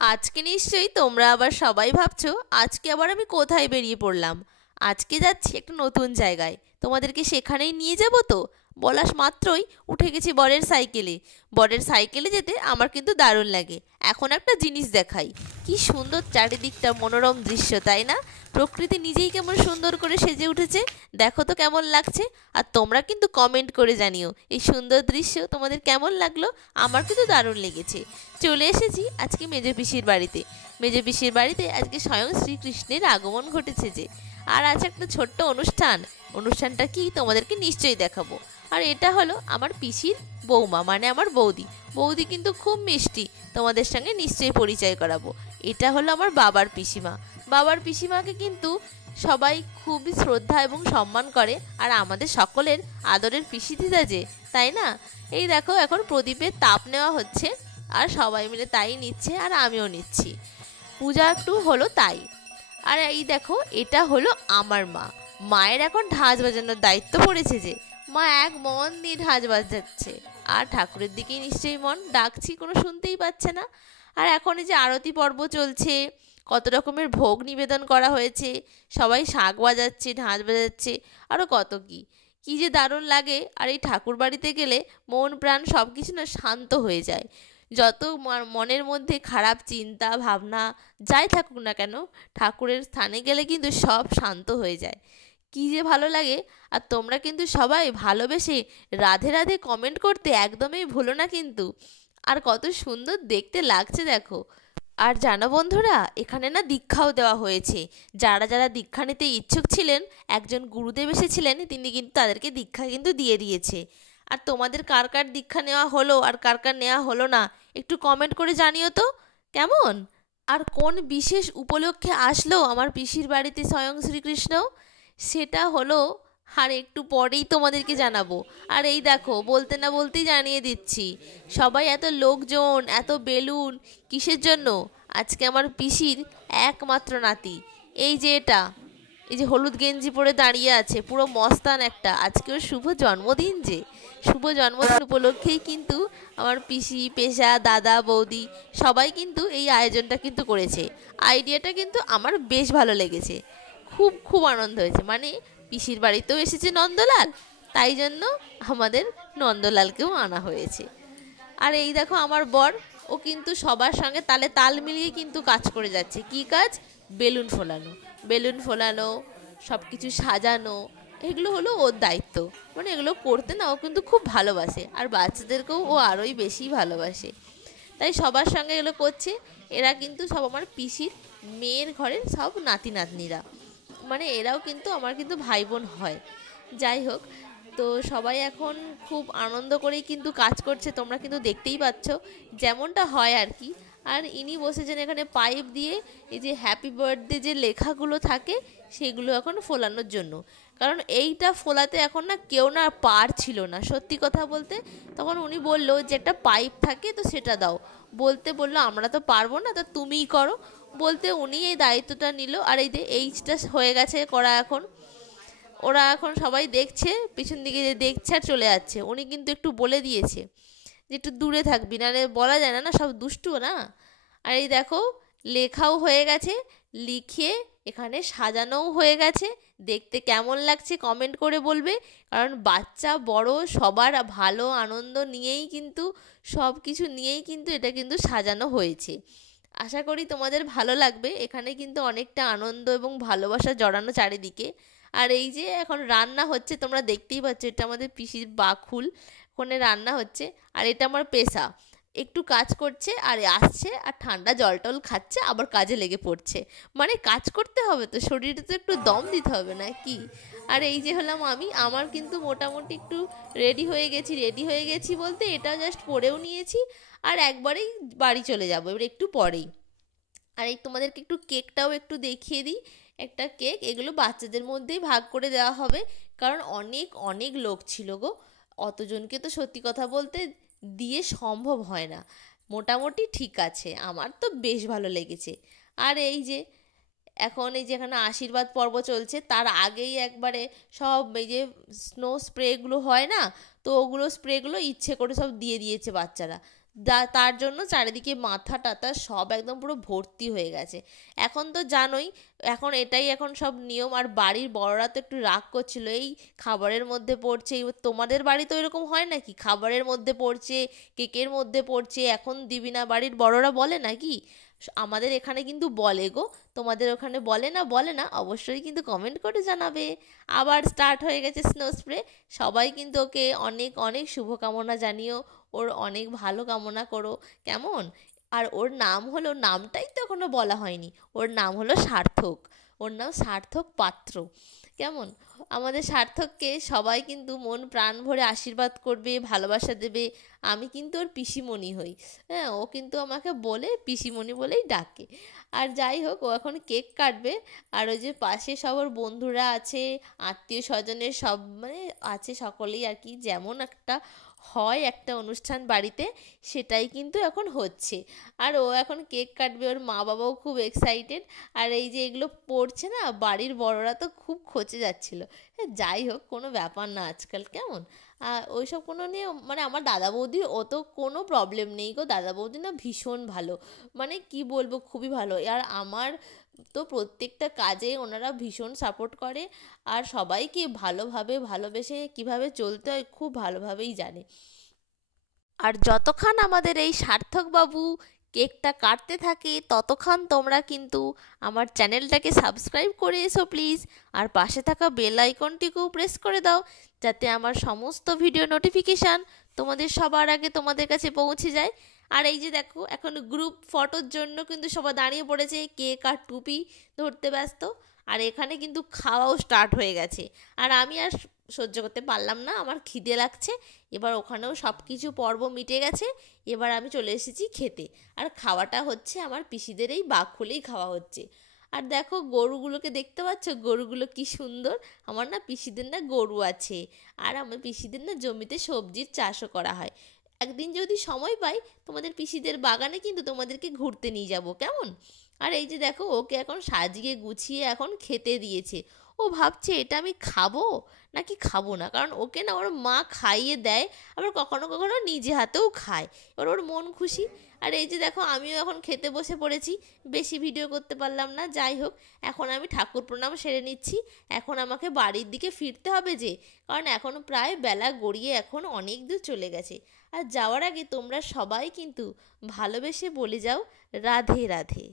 আজকে নিশ্চয়ই তোমরা আবার সবাই ভাবছো আজকে আবার আমি কোথায় বেরিয়ে পড়লাম। আজকে যাচ্ছি একটা নতুন জায়গায়, তোমাদেরকে সেখানেই নিয়ে যাব। তো বলাস মাত্রই উঠে গেছি বরের সাইকেলে। বরের সাইকেলে যেতে আমার কিন্তু দারুণ লাগে। এখন একটা জিনিস দেখাই, কি সুন্দর চারিদিকটা মনোরম দৃশ্য, তাই না? প্রকৃতি নিজেই কেমন সুন্দর করে সেজে উঠেছে, দেখো তো কেমন লাগছে। আর তোমরা কিন্তু কমেন্ট করে জানিও এই সুন্দর দৃশ্য তোমাদের কেমন লাগলো। আমার কিন্তু দারুণ লেগেছে। চলে এসেছি আজকে মেজ পিসির বাড়িতে। মেজ পিসির বাড়িতে আজকে স্বয়ং শ্রীকৃষ্ণের আগমন ঘটেছে যে, আর আছে একটা ছোট্ট অনুষ্ঠান। অনুষ্ঠানটা কি তোমাদেরকে নিশ্চয়ই দেখাবো। আর এটা হলো আমার পিসির বৌমা, মানে আমার বৌদি। বৌদি কিন্তু খুব মিষ্টি, তোমাদের সঙ্গে নিশ্চয়ই পরিচয় করাবো। এটা হলো আমার বাবার পিসিমা। বাবার পিসিমাকে কিন্তু সবাই খুবই শ্রদ্ধা এবং সম্মান করে, আর আমাদের সকলের আদরের পিসি দিদা যে, তাই না? এই দেখো এখন প্রদীপের তাপ নেওয়া হচ্ছে, আর সবাই মিলে তাই নিচ্ছে, আর আমিও নিচ্ছি। পূজা একটু হলো তাই। আর এই দেখো এটা হলো আমার মা। মায়ের এখন ঢাজ বাজানোর দায়িত্ব পড়েছে যে, মা এক মন দিয়ে ঢাজ বাজাচ্ছে। আর ঠাকুরের দিকেই নিশ্চয়ই মন, ডাকছি কোনো শুনতেই পাচ্ছে না। আর এখন এই যে আরতি পর্ব চলছে, কত রকমের ভোগ নিবেদন করা হয়েছে, সবাই শাঁখ বাজাচ্ছে, ঢাজ বাজাচ্ছে, আরও কত কি কি যে দারুণ লাগে। আর এই ঠাকুর বাড়িতে গেলে মন প্রাণ সব কিছু না শান্ত হয়ে যায়। যত মনের মধ্যে খারাপ চিন্তা ভাবনা যাই থাকুক না কেন, ঠাকুরের স্থানে গেলে কিন্তু সব শান্ত হয়ে যায়। কি যে ভালো লাগে। আর তোমরা কিন্তু সবাই ভালোবেসে রাধে রাধে কমেন্ট করতে একদমই ভুলো না কিন্তু। আর কত সুন্দর দেখতে লাগছে দেখো। আর জানো বন্ধুরা, এখানে না দীক্ষাও দেওয়া হয়েছে। যারা যারা দীক্ষা নিতে ইচ্ছুক ছিলেন, একজন গুরুদেব এসেছিলেন, তিনি কিন্তু তাদেরকে দীক্ষা কিন্তু দিয়ে দিয়েছে। আর তোমাদের কার কার দীক্ষা নেওয়া হলো আর কার কার নেওয়া হলো না, একটু কমেন্ট করে জানিও তো কেমন। আর কোন বিশেষ উপলক্ষে আসলো আমার পিসির বাড়িতে স্বয়ং শ্রীকৃষ্ণ, সেটা হলো আর একটু পরেই তোমাদেরকে জানাবো। আর এই দেখো বলতে না বলতেই জানিয়ে দিচ্ছি, সবাই এত লোকজন এত বেলুন কিসের জন্য? আজকে আমার পিসির একমাত্র নাতি, এই যে এটা, এই যে হলুদ গেঞ্জি পরে দাঁড়িয়ে আছে, পুরো মস্তান একটা, আজকে ওর শুভ জন্মদিন যে। শুভ জন্মদিন উপলক্ষেই কিন্তু আমার পিসি পেশা দাদা বৌদি সবাই কিন্তু এই আয়োজনটা কিন্তু করেছে। আইডিয়াটা কিন্তু আমার বেশ ভালো লেগেছে, খুব খুব আনন্দ হয়েছে। মানে পিসির বাড়িতেও এসেছে নন্দলাল, তাই জন্য আমাদের নন্দলালকেও আনা হয়েছে। আর এই দেখো আমার বর, ও কিন্তু সবার সঙ্গে তালে তাল মিলিয়ে কিন্তু কাজ করে যাচ্ছে। কি কাজ? বেলুন ফোলানো। বেলুন ফোলানো, সব কিছু সাজানো, এগুলো হলো ওর দায়িত্ব। মানে এগুলো করতে না ও কিন্তু খুব ভালোবাসে, আর বাচ্চাদেরকেও ও আরোই বেশি ভালোবাসে, তাই সবার সঙ্গে এগুলো করছে। এরা কিন্তু সব আমার পিসির মেয়ের ঘরের সব নাতি নাতনিরা, মানে এরাও কিন্তু আমার কিন্তু ভাই বোন হয়। যাই হোক, তো সবাই এখন খুব আনন্দ করেই কিন্তু কাজ করছে, তোমরা কিন্তু দেখতেই পাচ্ছ যেমনটা হয় আর কি। আর ইনি বসেছেন এখানে পাইপ দিয়ে, এই যে হ্যাপি বার্থডে যে লেখাগুলো থাকে সেগুলো এখন ফোলানোর জন্য। কারণ এইটা ফোলাতে এখন না কেউ না পারছিল না, সত্যি কথা বলতে। তখন উনি বললো যে একটা পাইপ থাকে তো সেটা দাও, বলতে বললো আমরা তো পারবো না, তো তুমিই করো। বলতে উনি এই দায়িত্বটা নিল। আর এই যে এইচটা হয়ে গেছে করা এখন, ওরা এখন সবাই দেখছে, পিছন দিকে যে দেখছে আর চলে যাচ্ছে। উনি কিন্তু একটু বলে দিয়েছে যে একটু দূরে থাকবি, নাহলে বলা যায় না, না সব দুষ্টু না। আর এই দেখো লেখাও হয়ে গেছে, লিখে এখানে সাজানোও হয়ে গেছে। দেখতে কেমন লাগছে কমেন্ট করে বলবে। কারণ বাচ্চা বড় সবার ভালো আনন্দ নিয়েই কিন্তু, সব কিছু নিয়েই কিন্তু এটা কিন্তু সাজানো হয়েছে। আশা করি তোমাদের ভালো লাগবে। এখানে কিন্তু অনেকটা আনন্দ এবং ভালোবাসা জড়ানো চারিদিকে। আর এই যে এখন রান্না হচ্ছে, তোমরা দেখতেই পাচ্ছ, এটা আমাদের পিসির বাকুল, ওখানে রান্না হচ্ছে। আর এটা আমার পেশা, একটু কাজ করছে আর আসছে আর ঠান্ডা জল টল খাচ্ছে, আবার কাজে লেগে পড়ছে। মানে কাজ করতে হবে তো, শরীরে তো একটু দম দিতে হবে না কি। আর এই যে হলাম আমি, আমার কিন্তু মোটামুটি একটু রেডি হয়ে গেছি। রেডি হয়ে গেছি বলতে এটা জাস্ট পরেও নিয়েছি, আর একবারেই বাড়ি চলে যাবো এবার একটু পরেই। আর এই তোমাদেরকে একটু কেকটাও একটু দেখিয়ে দিই। একটা কেক, এগুলো বাচ্চাদের মধ্যেই ভাগ করে দেওয়া হবে, কারণ অনেক অনেক লোক ছিল গো। অতজনকে তো সত্যি কথা বলতে দিয়ে সম্ভব হয় না। মোটামুটি ঠিক আছে, আমার তো বেশ ভালো লেগেছে। আর এই যে এখন এই যেখানে আশীর্বাদ পর্ব চলছে, তার আগেই একবারে সব এই যে স্নো স্প্রেগুলো হয় না, তো ওগুলো স্প্রেগুলো ইচ্ছে করে সব দিয়ে দিয়েছে বাচ্চারা। তার জন্য চারিদিকে মাথা টাথা সব একদম পুরো ভর্তি হয়ে গেছে। এখন তো জানোই, এখন এটাই এখন সব নিয়ম। আর বাড়ির বড়রা তো একটু রাগ করছিল, এই খাবারের মধ্যে পড়ছে। তোমাদের বাড়ি তো এরকম হয় নাকি, খাবারের মধ্যে পড়ছে, কেকের মধ্যে পড়ছে, এখন দিবি না? বাড়ির বড়রা বলে নাকি? আমাদের এখানে কিন্তু বলে গো। তোমাদের ওখানে বলে না অবশ্যই কিন্তু কমেন্ট করে জানাবে। আবার স্টার্ট হয়ে গেছে স্নো স্প্রে। সবাই কিন্তু ওকে অনেক অনেক শুভকামনা জানিও, ওর অনেক ভালো কামনা করো, কেমন? আর ওর নাম হলো, নামটাই তো এখনো বলা হয়নি, ওর নাম হলো সার্থক। ওর নাম সার্থক পাত্র, কেমন? আমাদের সার্থককে সবাই কিন্তু মন প্রাণ ভরে আশীর্বাদ করবে, ভালোবাসা দেবে। আমি কিন্তু ওর পিসিমণি হই। হ্যাঁ, ও কিন্তু আমাকে বলে পিসিমণি বলেই ডাকে। আর যাই হোক, ও এখন কেক কাটবে। আর ওই যে পাশে সব ওর বন্ধুরা আছে, আত্মীয় স্বজনের সব মানে আছে, সকলেই আর কি, যেমন একটা হয় একটা অনুষ্ঠান বাড়িতে, সেটাই কিন্তু এখন হচ্ছে। আর ও এখন কেক কাটবে, ওর মা বাবাও খুব এক্সাইটেড। আর এই যে এগুলো পড়ছে না, বাড়ির বড়রা তো খুব খচে যাচ্ছিল। যাই হোক, কোনো ব্যাপার না আজকাল, কেমন? ওইসব কোনো নিয়ে মানে আমার দাদা বৌদির অত কোনো প্রবলেম নেই গো। দাদা বৌদি না ভীষণ ভালো, মানে কি বলবো, খুবই ভালো। আর আমার তো প্রত্যেকটা কাজে ওনারা ভীষণ সাপোর্ট করে। আর সবাইকে ভালোভাবে ভালোবেসে কিভাবে চলতে হয় খুব ভালোভাবেই জানে। আর যতক্ষণ আমাদের এই সার্থকবাবু কেকটা কাটতে থাকে, ততক্ষণ তোমরা কিন্তু আমার চ্যানেলটাকে সাবস্ক্রাইব করে এসো প্লিজ। আর পাশে থাকা বেল আইকনটিকেও প্রেস করে দাও, যাতে আমার সমস্ত ভিডিও নোটিফিকেশান তোমাদের সবার আগে তোমাদের কাছে পৌঁছে যায়। আর এই যে দেখো, এখন গ্রুপ ফটোর জন্য কিন্তু সবাই দাঁড়িয়ে পড়েছে, কেক আর টুপি ধরতে ব্যস্ত। আর এখানে কিন্তু খাওয়াও স্টার্ট হয়ে গেছে। আর আমি আর সহ্য করতে পারলাম না, আমার খিদে লাগছে। এবার ওখানেও সব কিছু পর্ব মিটে গেছে, এবার আমি চলে এসেছি খেতে। আর খাওয়াটা হচ্ছে আমার পিসিদের এই বাঘ খুলেই খাওয়া হচ্ছে। আর দেখো গরুগুলোকে দেখতে পাচ্ছ, গরুগুলো কি সুন্দর। আমার না পিসিদের না গরু আছে, আর আমার পিসিদের না জমিতে সবজির চাষও করা হয়। একদিন যদি সময় পাই, তোমাদের পিসিদের বাগানে কিন্তু তোমাদেরকে ঘুরতে নিয়ে যাব, কেমন? আর এই যে দেখো, ওকে এখন সাজিয়ে গুছিয়ে এখন খেতে দিয়েছে। ও ভাবছে এটা আমি খাবো নাকি খাবো না, কারণ ওকে না ওর মা খাইয়ে দেয়, আবার কখনো কখনো নিজে হাতেও খায়। এবার ওর মন খুশি। আর এই যে দেখো, আমিও এখন খেতে বসে পড়েছি। বেশি ভিডিও করতে পারলাম না, যাই হোক। এখন আমি ঠাকুর প্রণাম সেরে নিচ্ছি। এখন আমাকে বাড়ির দিকে ফিরতে হবে যে, কারণ এখন প্রায় বেলা গড়িয়ে এখন অনেক দূর চলে গেছে। আর যাওয়ার আগে তোমরা সবাই কিন্তু ভালোবেসে বলে যাও, রাধে রাধে।